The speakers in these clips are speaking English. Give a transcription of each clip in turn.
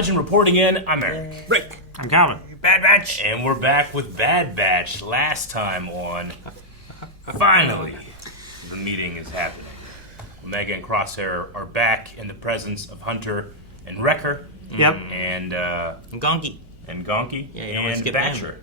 Legend reporting in. I'm Eric. Rick. I'm Calvin. Bad Batch. And we're back with Bad Batch. Last time on, finally, the meeting is happening. Omega and Crosshair are back in the presence of Hunter and Wrecker. Yep. And Gonky. Yeah, you don't want to skip Batcher.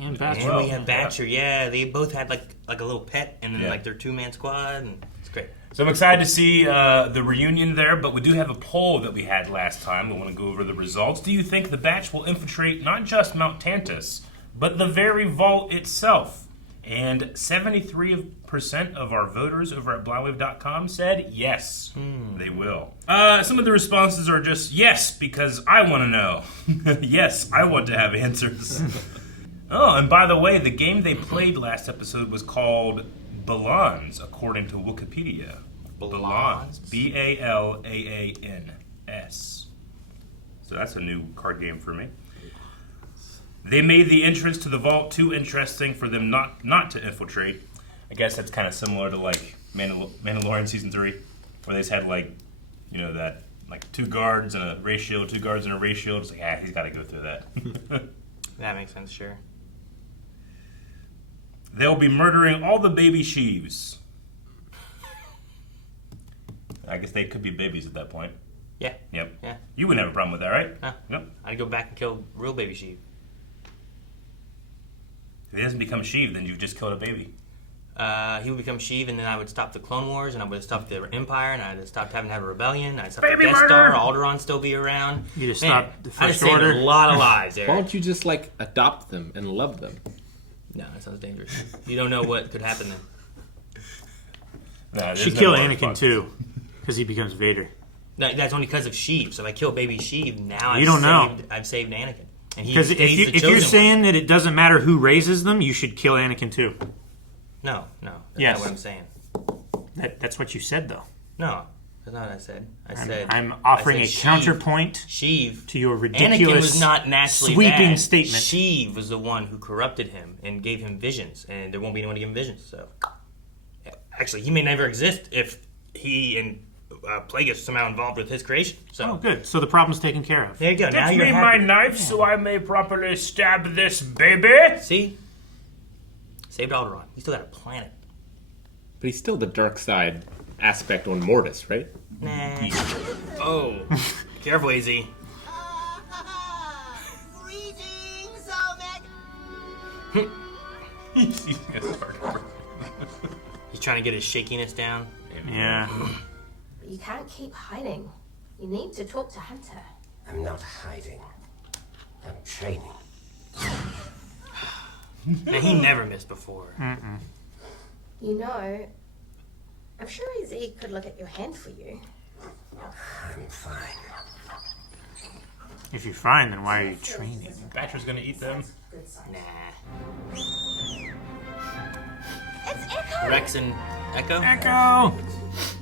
And Batcher. And we had Batcher, yeah. They both had like a little pet and then like their two-man squad, and it's great. So I'm excited to see the reunion there, but we do have a poll that we had last time. We want to go over the results. Do you think the Batch will infiltrate not just Mount Tantus, but the very vault itself? And 73% of our voters over at blywave.com said yes, they will. Some of the responses are just yes, because I want to know. Yes, I want to have answers. Oh, and by the way, the game they played last episode was called Balans, according to Wikipedia. Balans. Balaans. So that's a new card game for me. They made the entrance to the vault too interesting for them not to infiltrate. I guess that's kind of similar to like Mandalorian Season 3, where they just had like, you know, that like two guards and a ray shield, two guards and a ray shield. It's like, he's got to go through that. That makes sense, sure. They'll be murdering all the baby sheaves. I guess they could be babies at that point. Yeah. Yep. Yeah. You wouldn't have a problem with that, right? No. Yep. I'd go back and kill real baby sheep. If he doesn't become Sheev, then you've just killed a baby. He would become Sheev, and then I would stop the Clone Wars, and I would have stopped the Empire, and I'd have stopped having to have a rebellion. I'd stop the Death Star, Alderaan still be around. You just stop the First I'd Order. Saved a lot of lives, Eric. Why don't you just like adopt them and love them? No, that sounds dangerous. You don't know what could happen then. No, She killed Anakin too, because he becomes Vader. No, that's only because of Sheev. So if I kill baby Sheev, now You don't know. I've saved Anakin. And he Because stays the if you're chosen saying that it doesn't matter who raises them, you should kill Anakin too. one. No, that's Yes. not what I'm saying. That's what you said, though. No, that's not what I said. I said I'm offering a Sheev. counterpoint Sheev. to your Anakin ridiculous, was not naturally sweeping bad. statement. Sheev was the one who corrupted him and gave him visions, and there won't be anyone to give him visions. So, actually, he may never exist if he and Plagueis somehow involved with his creation. So, Oh, good. So the problem's taken care of. there you go. Now Give you're me happy. my knife so I may properly stab this baby. See, saved Alderaan. He still got a planet. But he's still the dark side aspect on Mortis, right? Nah. Oh, careful, AZ. Greetings, Omega. He's trying to get his shakiness down. Yeah. But you can't keep hiding. You need to talk to Hunter. I'm not hiding. I'm training. Man, he never missed before. You know, I'm sure AZ could look at your hand for you. I'm fine. If you're fine, then why are you training? Batcher's gonna eat them. Nah. It's Echo! Rex and Echo? Echo!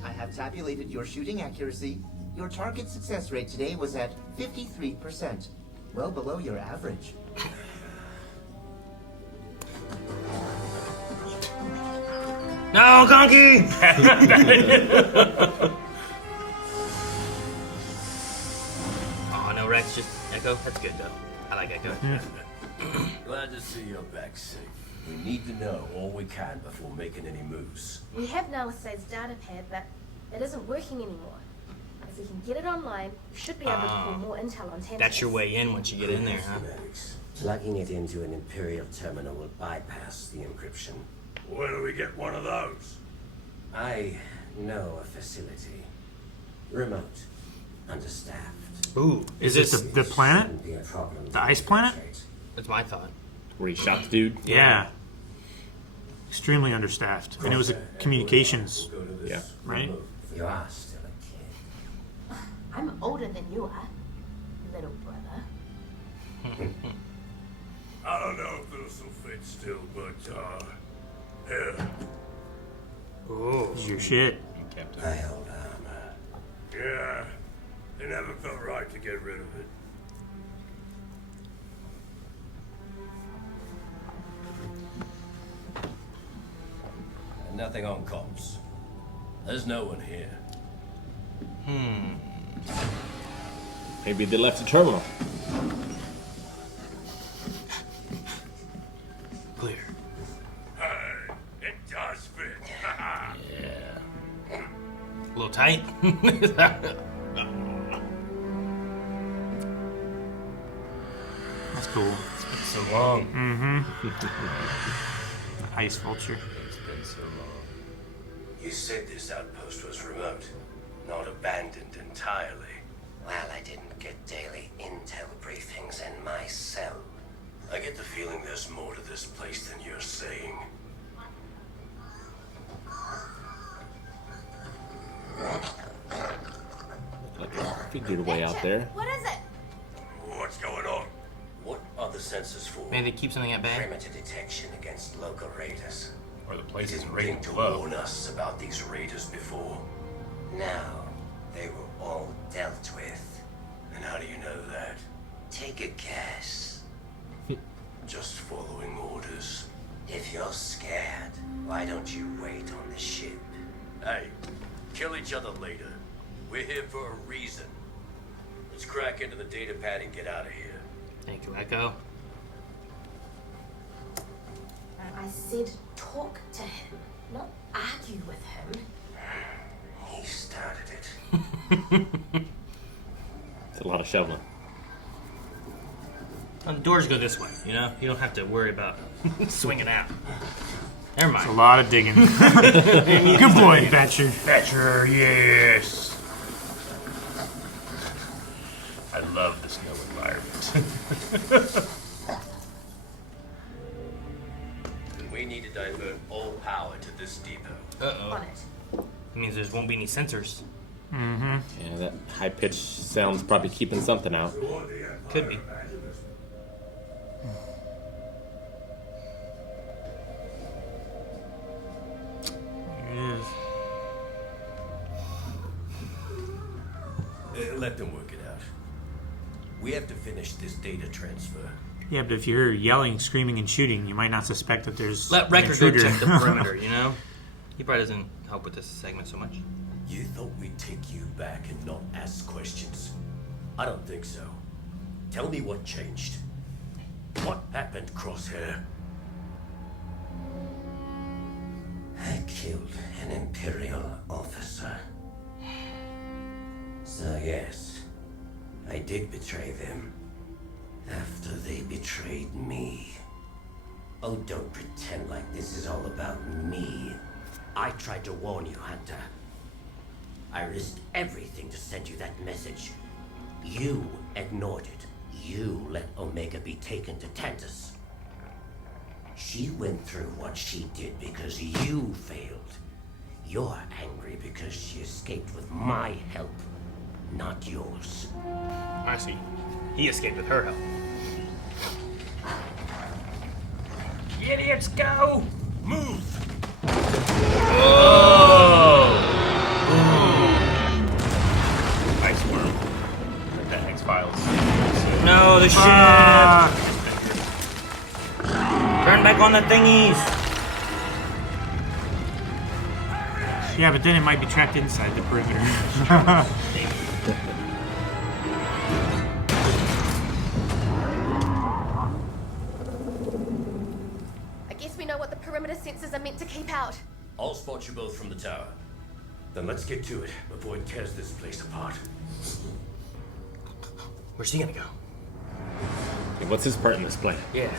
I have tabulated your shooting accuracy. Your target success rate today was at 53%, well below your average. No, Conky! Oh, no, Rex, just Echo. That's good, though. I like Echo. Glad to see you're back safe. We need to know all we can before making any moves. We have Nalisa's data pad, but it isn't working anymore. If we can get it online, we should be able to pull more intel on Tantus. That's your way in once you get in there, huh? Schematics. Plugging it into an Imperial terminal will bypass the encryption. Where do we get one of those? I know a facility. Remote. Understaffed. Ooh, Is it the planet? Shouldn't be a problem The ice planet? That's my thought. Where he shot the dude? Yeah. Extremely understaffed. And it was a communications, Go to this Yeah. right? You are still a kid. I'm older than you are, little brother. I don't know if this will fit still, but, here. Ooh. This is your shit. Captain. I hold armor. Yeah. It never felt right to get rid of it. Nothing on comms. There's no one here. Maybe they left the terminal. Clear. Hey, it does fit. A little tight. That's cool. It's been so long. Ice vulture. It's been so long. You said this outpost was remote, not abandoned entirely. Well, I didn't get daily intel briefings in my cell. I get the feeling there's more to this place than you're saying. Like a figured way out there. What is it? What's going on? What are the sensors for? Maybe they keep something at bay. Perimeter detection against local raiders. Or the place is Didn't rated think to low. warn us about these raiders before. Now, they were all dealt with. And how do you know that? Take a guess. Just following orders. If you're scared, why don't you wait on the ship? Hey, kill each other later. We're here for a reason. Let's crack into the data pad and get out of here. Thank you, Echo. I said talk to him, not argue with him. He started it. It's a lot of shoveling. Well, the doors go this way, you know? You don't have to worry about swinging out. Never mind. A lot of digging. Good boy, Thatcher. Thatcher, yes. I love the snow environment. We need to divert all power to this depot. Uh-oh. On it. That means there won't be any sensors. Yeah, that high-pitched sound's probably keeping something out. Could be. Let them work it out. We have to finish this data transfer. Yeah, but if you hear yelling, screaming, and shooting, you might not suspect that there's Let an Record go intruder. check the perimeter, you know? He probably doesn't help with this segment so much. You thought we'd take you back and not ask questions? I don't think so. Tell me what changed. What happened, Crosshair? I killed an Imperial officer. So yes, I did betray them. After they betrayed me. Oh, don't pretend like this is all about me. I tried to warn you, Hunter. I risked everything to send you that message. You ignored it. You let Omega be taken to Tantus. She went through what she did because you failed. You're angry because she escaped with my help, not yours. I see. He escaped with her help. Idiots, go! Move! Ice worm. Like that X-Files. No, the ship! Turn back on the thingies! Yeah, but then it might be trapped inside the perimeter. I guess we know what the perimeter sensors are meant to keep out. I'll spot you both from the tower. Then let's get to it before it tears this place apart. Where's he gonna go? Okay, what's his part in this plan? Yeah.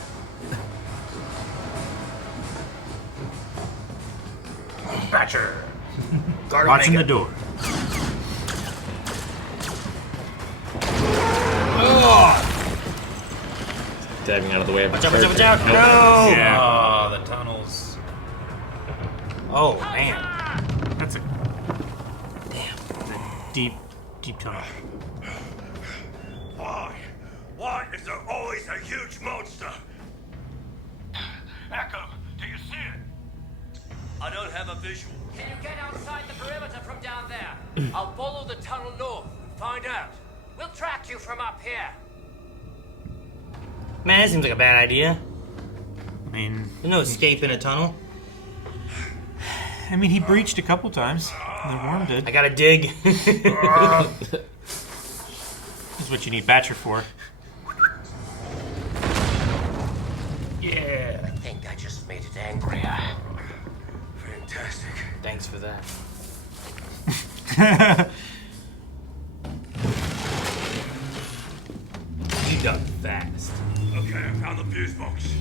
Thatcher! Guard Watching the Omega. door. Diving out of the way of Watch out, watch out, watch out! character. No! Yeah. Oh, the tunnels. Oh, man. That's a deep, deep tunnel. Why? Why is there always a huge monster? Echo, do you see it? I don't have a visual. Can you get outside the perimeter from down there? I'll follow the tunnel north and find out. We'll track you from up here. Man, that seems like a bad idea. I mean, There's no escape in a tunnel. he breached a couple times. The worm did. I gotta dig. This what you need Batcher for. Yeah. I think I just made it angrier. Fantastic. Thanks for that. You done fast. Okay, I found the fuse box.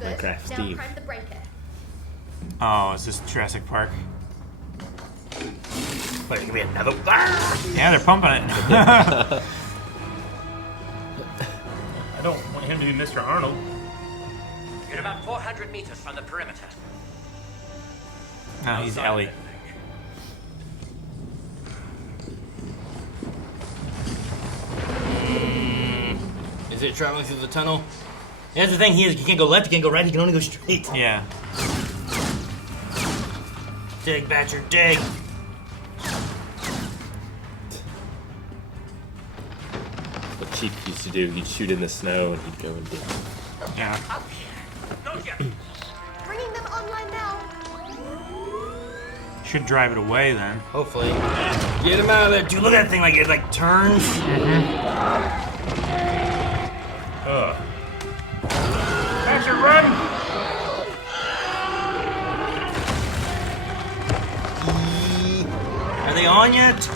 Good. Okay, Now Steve. prime the breaker. Oh, is this Jurassic Park? Wait, give me another. Yeah, they're pumping it. I don't want him to be Mr. Arnold. You're about 400 meters from the perimeter. No, he's Ellie. Is it traveling through the tunnel? That's the thing. He can't go left. He can't go right. He can only go straight. Yeah. Dig, Batcher, dig. What Chief used to do, he'd shoot in the snow and he'd go and dig. Yeah. Bringing them online now. Should drive it away then. Hopefully. Get him out of there. Dude, look at that thing. Like, it like turns. Batcher, run! Are they on yet?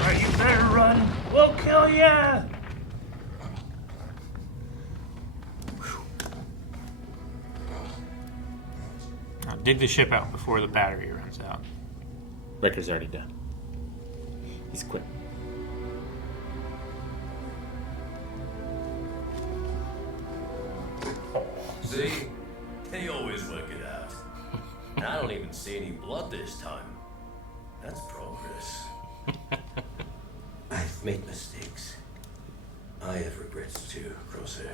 Right, you better run. We'll kill ya! Now dig the ship out before the battery runs out. Wrecker's already done. He's quit. See? They always work it out. And I don't even see any blood this time. That's progress. I've made mistakes. I have regrets too, Crosshair.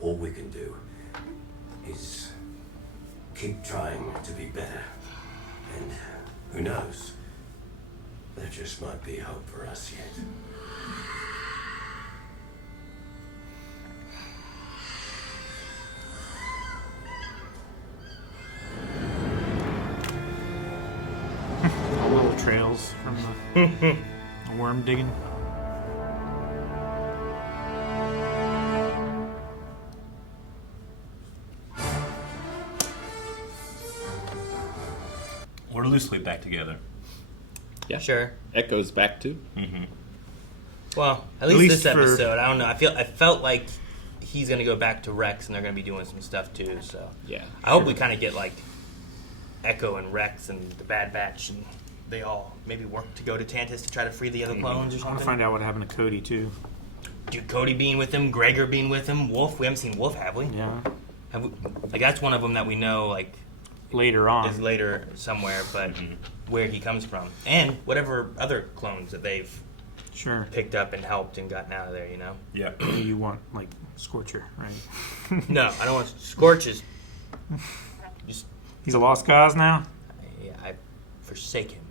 All we can do is keep trying to be better. And who knows? There just might be hope for us yet. All little trails from the worm digging. We're loosely back together. Yeah. Sure. Echo's back too. Well, at least least this for- episode. I don't know. I felt like he's gonna go back to Rex, and they're gonna be doing some stuff too. So Yeah. I hope we kind of get like Echo and Rex and the Bad Batch, and they all maybe work to go to Tantus to try to free the other clones or I want to something. find out what happened to Cody too. Dude, Cody being with him, Gregor being with him, Wolf. We haven't seen Wolf, have we? Yeah. Have we? Like that's one of them that we know like Later is on. later somewhere, but where he comes from, and whatever other clones that they've Sure. picked up and helped and gotten out of there. You know. Yeah. You want like Scorcher, right? No, I don't want Scorches. Just He's a lost cause now. yeah, I forsake him.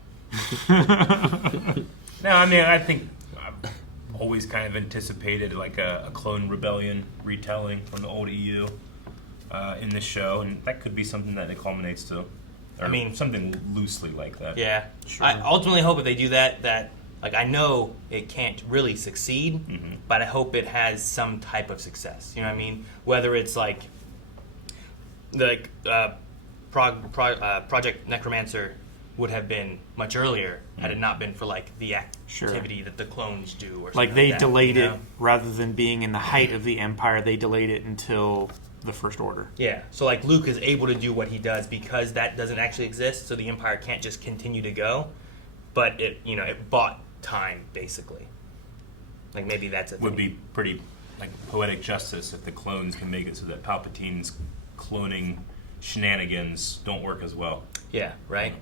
No, I mean, I think I've always kind of anticipated like a clone rebellion retelling from the old EU in this show, and that could be something that it culminates to. Or I mean- something loosely like that. Yeah, Sure. I ultimately hope if they do that like I know it can't really succeed, but I hope it has some type of success. You know what I mean? Whether it's like Project Necromancer would have been much earlier had it not been for like the activity that the clones do, or something Like they that, delayed you it know? rather than being in the height of the Empire. They delayed it until the First Order. Yeah, so like Luke is able to do what he does because that doesn't actually exist, so the Empire can't just continue to go, but it bought time basically. Like maybe that's a thing. Would be pretty like poetic justice if the clones can make it so that Palpatine's cloning shenanigans don't work as well. Yeah, right.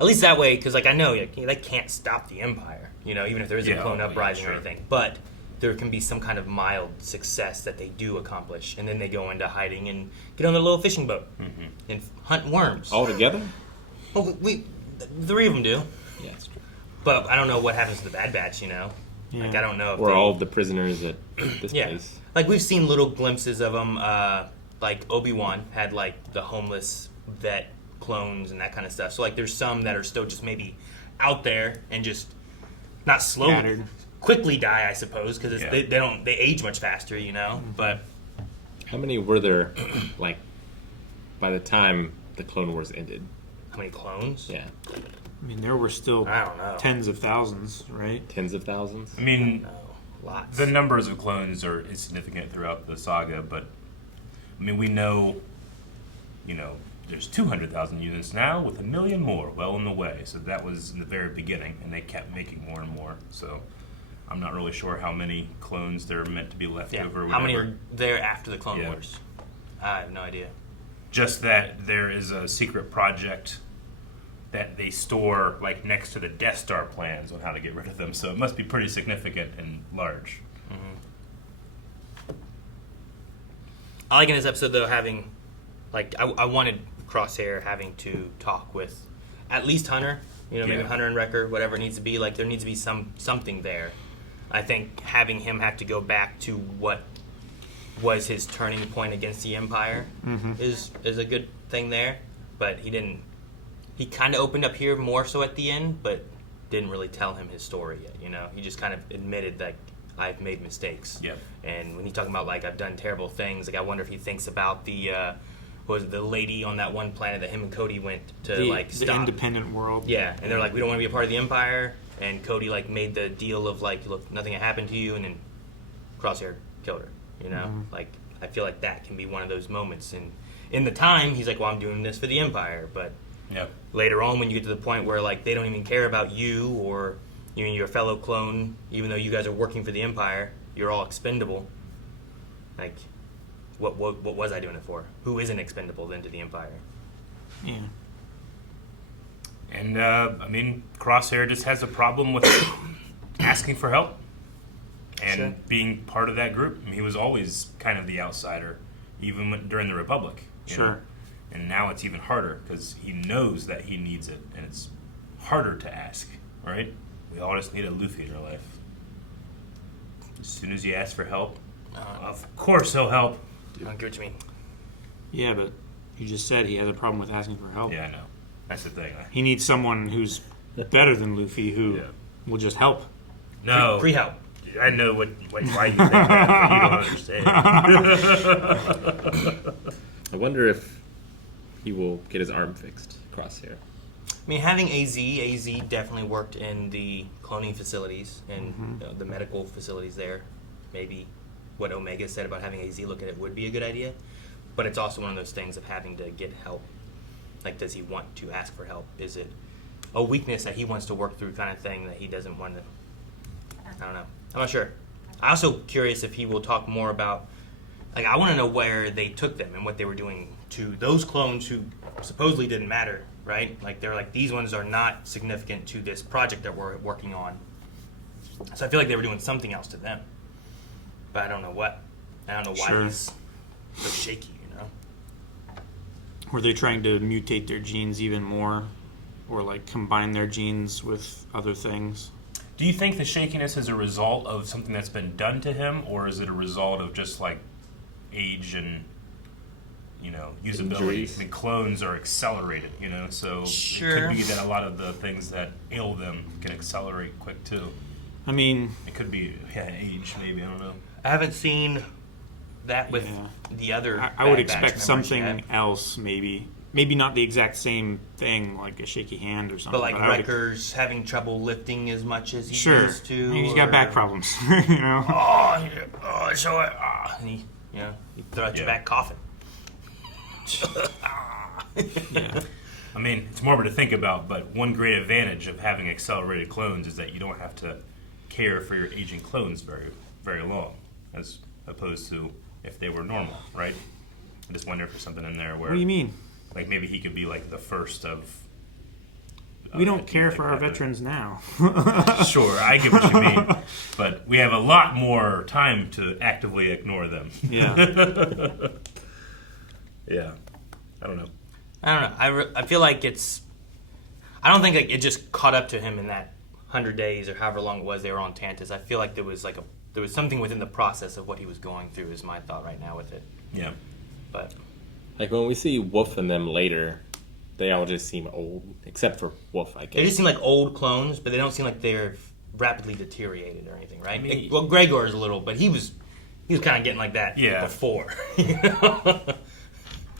At least that way, because like I know like, they can't stop the Empire, you know, even if there is a Yeah, clone yeah, uprising sure. or anything. But there can be some kind of mild success that they do accomplish, and then they go into hiding and get on their little fishing boat and hunt worms. All together? Well, the 3 of them do, Yeah, that's true. but I don't know what happens to the Bad Batch, you know. Yeah. Like I don't know if Or they, all of the prisoners at this yeah, place. like we've seen little glimpses of them. Like Obi-Wan had like the homeless vet clones and that kind of stuff. So like there's some that are still just maybe out there and just not slowly, Scattered. quickly die, I suppose, because Yeah. they age much faster, you know. But How many were there, like, by the time the Clone Wars ended? how many clones? Yeah, I mean, there were still I don't know. tens of thousands, right? tens of thousands. I mean, No, lots. the numbers of clones are insignificant throughout the saga, but I mean, we know, you know, there's 200,000 units now with 1 million more well in the way. So that was in the very beginning, and they kept making more and more. So I'm not really sure how many clones there are meant to be left yeah. over. or How many whatever. are there after the Clone Yeah. Wars? I have no idea. Just that there is a secret project that they store like next to the Death Star plans on how to get rid of them. So it must be pretty significant and large. I like in this episode though having, like, I wanted Crosshair having to talk with at least Hunter, you know, maybe Yeah. Hunter and Wrecker, whatever it needs to be. Like there needs to be something there. I think having him have to go back to what was his turning point against the Empire is a good thing there. But he didn't. He kind of opened up here more so at the end, but didn't really tell him his story yet. You know, he just kind of admitted that I've made mistakes. Yep. And when he's talking about like I've done terrible things, like I wonder if he thinks about the was it the lady on that one planet that him and Cody went to The stop. independent world. Yeah, and they're like, we don't want to be a part of the Empire. And Cody like made the deal of like, look, nothing had happened to you, and then Crosshair killed her. You know, like I feel like that can be one of those moments. And in the time, he's like, well, I'm doing this for the Empire. But Yep. later on, when you get to the point where like they don't even care about you or you and your fellow clone, even though you guys are working for the Empire, you're all expendable. Like, what was I doing it for? Who isn't expendable then to the Empire? Yeah. And I mean, Crosshair just has a problem with asking for help and Sure. being part of that group. I mean, he was always kind of the outsider, even during the Republic. you know? Sure. And now it's even harder because he knows that he needs it, and it's harder to ask, right? We all just need a Luffy in our life. As soon as you ask for help, of course he'll help. I don't get what you mean. Yeah, but you just said he has a problem with asking for help. Yeah, I know. That's the thing. He needs someone who's better than Luffy who Yeah. will just help. No. Free help. I know why you think that, but you don't understand. I wonder if he will get his arm fixed. Crosshair. I mean, having AZ definitely worked in the cloning facilities and the medical facilities there. Maybe what Omega said about having AZ look at it would be a good idea. But it's also one of those things of having to get help. Like, does he want to ask for help? Is it a weakness that he wants to work through kind of thing that he doesn't want to... I don't know. I'm not sure. I'm also curious if he will talk more about... Like, I want to know where they took them and what they were doing to those clones who supposedly didn't matter, right? Like, they're like, these ones are not significant to this project that we're working on. So I feel like they were doing something else to them. But I don't know what. I don't know why Sure. he's so shaky, you know? Were they trying to mutate their genes even more? Or like combine their genes with other things? Do you think the shakiness is a result of something that's been done to him, or is it a result of just like age and, you know, usability? Injuries. I mean, clones are accelerated, you know, so Sure. it could be that a lot of the things that ail them can accelerate quick too. I mean, It could be age, maybe, I don't know. I haven't seen that with Yeah. the other I would Bad Batch expect members something yet. else, maybe. Maybe not the exact same thing, like a shaky hand or something. But like I would- Wrecker's having trouble lifting as much as he Sure. used to. I mean, he's got or- back problems, you know? Oh, yeah, oh, so and he, you know, you throw out your Yeah. back coughing. Yeah. I mean, it's morbid to think about, but one great advantage of having accelerated clones is that you don't have to care for your aging clones very, very long, as opposed to if they were normal, right? I just wonder if there's something in there where, What do you mean? like, maybe he could be like the first of We don't care for our veterans now. Sure, I get what you mean, but we have a lot more time to actively ignore them. Yeah. Yeah. I don't know. I feel like I don't think like it just caught up to him in that 100 days or however long it was they were on Tantus. I feel like there was something within the process of what he was going through is my thought right now with it. Yeah. But Like when we see Wolf and them later, they all just seem old, except for Wolf, I guess. they just seem like old clones, but they don't seem like they're rapidly deteriorated or anything, right? Well, Gregor is a little, but he was kind of getting like that before. You know?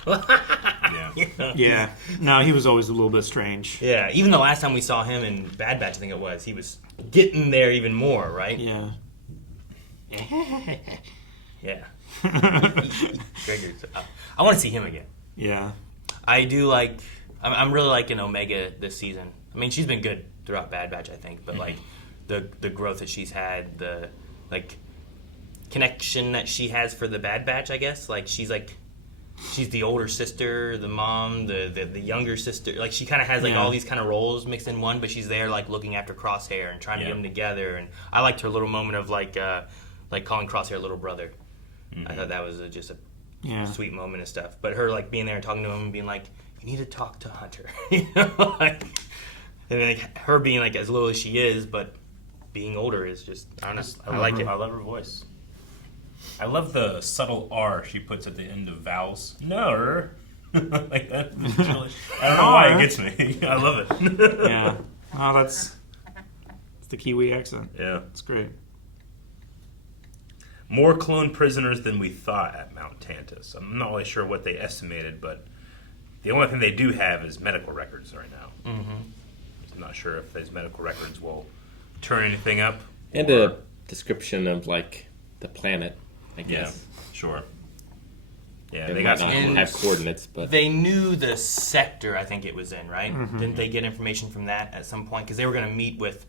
Yeah. Yeah. No, he was always a little bit strange. Yeah, even the last time we saw him in Bad Batch, I think it was, he was getting there even more, right? Yeah. Yeah. Gregor's, I want to see him again. Yeah. I do like. I'm really liking Omega this season. I mean, she's been good throughout Bad Batch, I think, but like the growth that she's had, the like connection that she has for the Bad Batch, I guess. Like she's the older sister, the mom, the younger sister. Like she kind of has like all these kind of roles mixed in one, but she's there like looking after Crosshair and trying to get them together. And I liked her little moment of like calling Crosshair little brother. I thought that was just a sweet moment and stuff. But her like being there and talking to him and being like, "You need to talk to Hunter," you know, like, and then like, her being like as little as she is, but being older is just I don't know. I like it. I love her voice. I love the subtle R she puts at the end of vowels. No, like that. I don't know why it gets me. I love it. Yeah. Oh, that's the Kiwi accent. Yeah, it's great. More clone prisoners than we thought at Mount Tantus. I'm not really sure what they estimated, but the only thing they do have is medical records right now. I'm not sure if those medical records will turn anything up. And a description of like the planet, I guess. Yeah, sure. Yeah, They they might got not some. have coordinates, but They knew the sector I think it was in, right? Didn't they get information from that at some point? Because they were going to meet with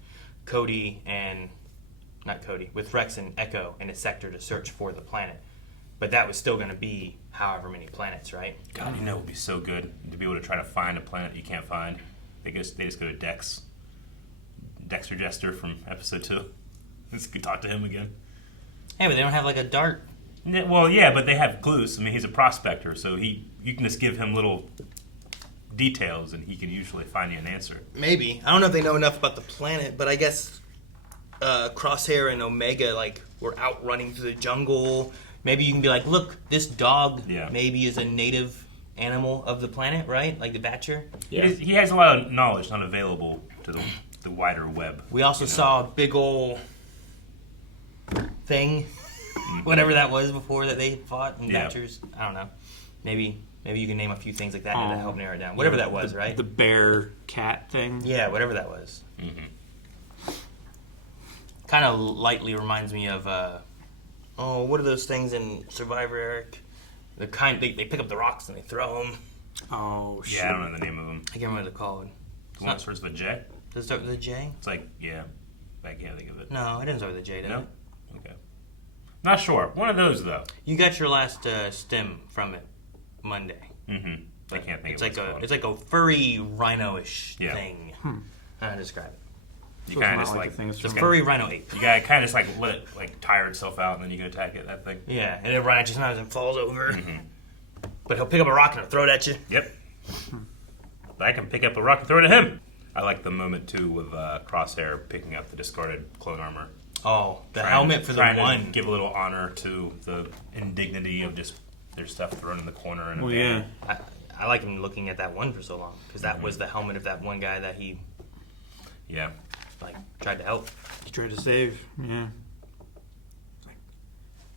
with Rex and Echo in a sector to search for the planet. But that was still going to be however many planets, right? God, you know, it would be so good to be able to try to find a planet you can't find. They just go to Dexter Jester from episode 2. Just could talk to him again. Hey, but they don't have like a dart. Yeah, well, yeah, but they have clues. I mean, he's a prospector, so you can just give him little details, and he can usually find you an answer. Maybe. I don't know if they know enough about the planet, but I guess Crosshair and Omega like were out running through the jungle. Maybe you can be like, look, this dog maybe is a native animal of the planet, right? Like the Batcher. yeah. He has a lot of knowledge not available to the wider web. We also saw a big ol' thing, whatever that was before that they fought in Batchers. I don't know. Maybe you can name a few things like that to help narrow it down. Whatever that was, right? The bear cat thing. Yeah, whatever that was. Kind of lightly reminds me of what are those things in Survivor, Eric? The kind they pick up the rocks and they throw them. Oh shit. Yeah, I don't know the name of them. I can't remember what they're called. The one that starts with a J? Does it start with a J? It's like, yeah, I can't think of it. No, it didn't start with a J, did No? it? Okay. Not sure. One of those, though. You got your last stem from it Monday. Mm-hmm. I can't think It's of like what it's called. it's like a furry rhino-ish Yeah. thing. How to describe it? You kind of just not like like the thing it's It's a from- furry rhino ape. you gotta kind of just like let it like tire itself out, and then you go attack it. That thing. Yeah, and it runs at you sometimes and falls over. But he'll pick up a rock and he'll throw it at you. Yep. But I can pick up a rock and throw it at him. I like the moment too with Crosshair picking up the discarded clone armor. Oh, the Trying- helmet for the trying to one. give a little honor to the indignity of just their stuff thrown in the corner. And Well, yeah. I like him looking at that one for so long because that was the helmet of that one guy that he Yeah. like tried to help. He tried to save. Yeah. It's like,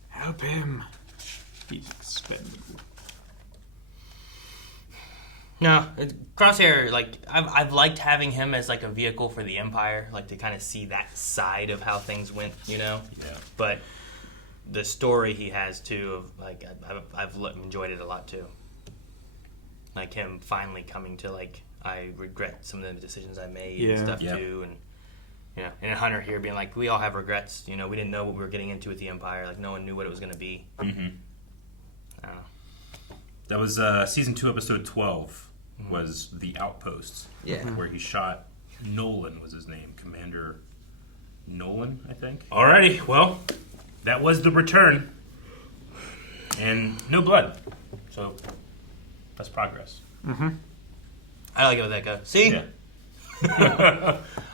help him. He's expendable. No, Crosshair, like I've liked having him as like a vehicle for the Empire, like to kind of see that side of how things went, you know. Yeah. But the story he has too, of like I've enjoyed it a lot too. Like him finally coming to like I regret some of the decisions I made and stuff too, and and Hunter here being like we all have regrets, you know. We didn't know what we were getting into with the Empire, like no one knew what it was going to be. I don't know. That was season 2, episode 12. Was The Outposts. Yeah. Where he shot Nolan was his name. Commander Nolan, I think. Alrighty, well, that was the return. And no blood. So, that's progress. I like it with that guy. See? Yeah.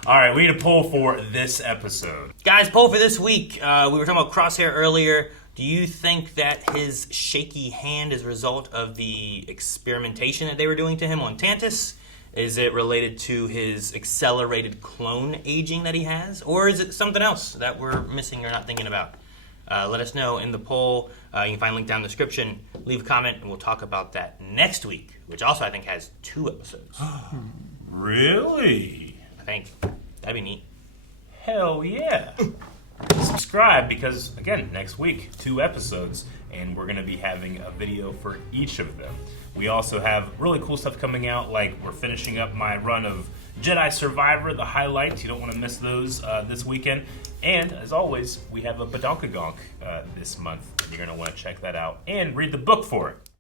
Alright, we need a poll for this episode. Guys, poll for this week. We were talking about Crosshair earlier. Do you think that his shaky hand is a result of the experimentation that they were doing to him on Tantus? Is it related to his accelerated clone aging that he has? Or is it something else that we're missing or not thinking about? Let us know in the poll. You can find a link down in the description. Leave a comment, and we'll talk about that next week, which also I think has 2 episodes. Really? I think that'd be neat. Hell yeah. Subscribe because, again, next week, 2 episodes, and we're going to be having a video for each of them. We also have really cool stuff coming out, like we're finishing up my run of Jedi Survivor, the highlights. You don't want to miss those this weekend. And, as always, we have a Badonkagonk this month, and you're going to want to check that out and read the book for it.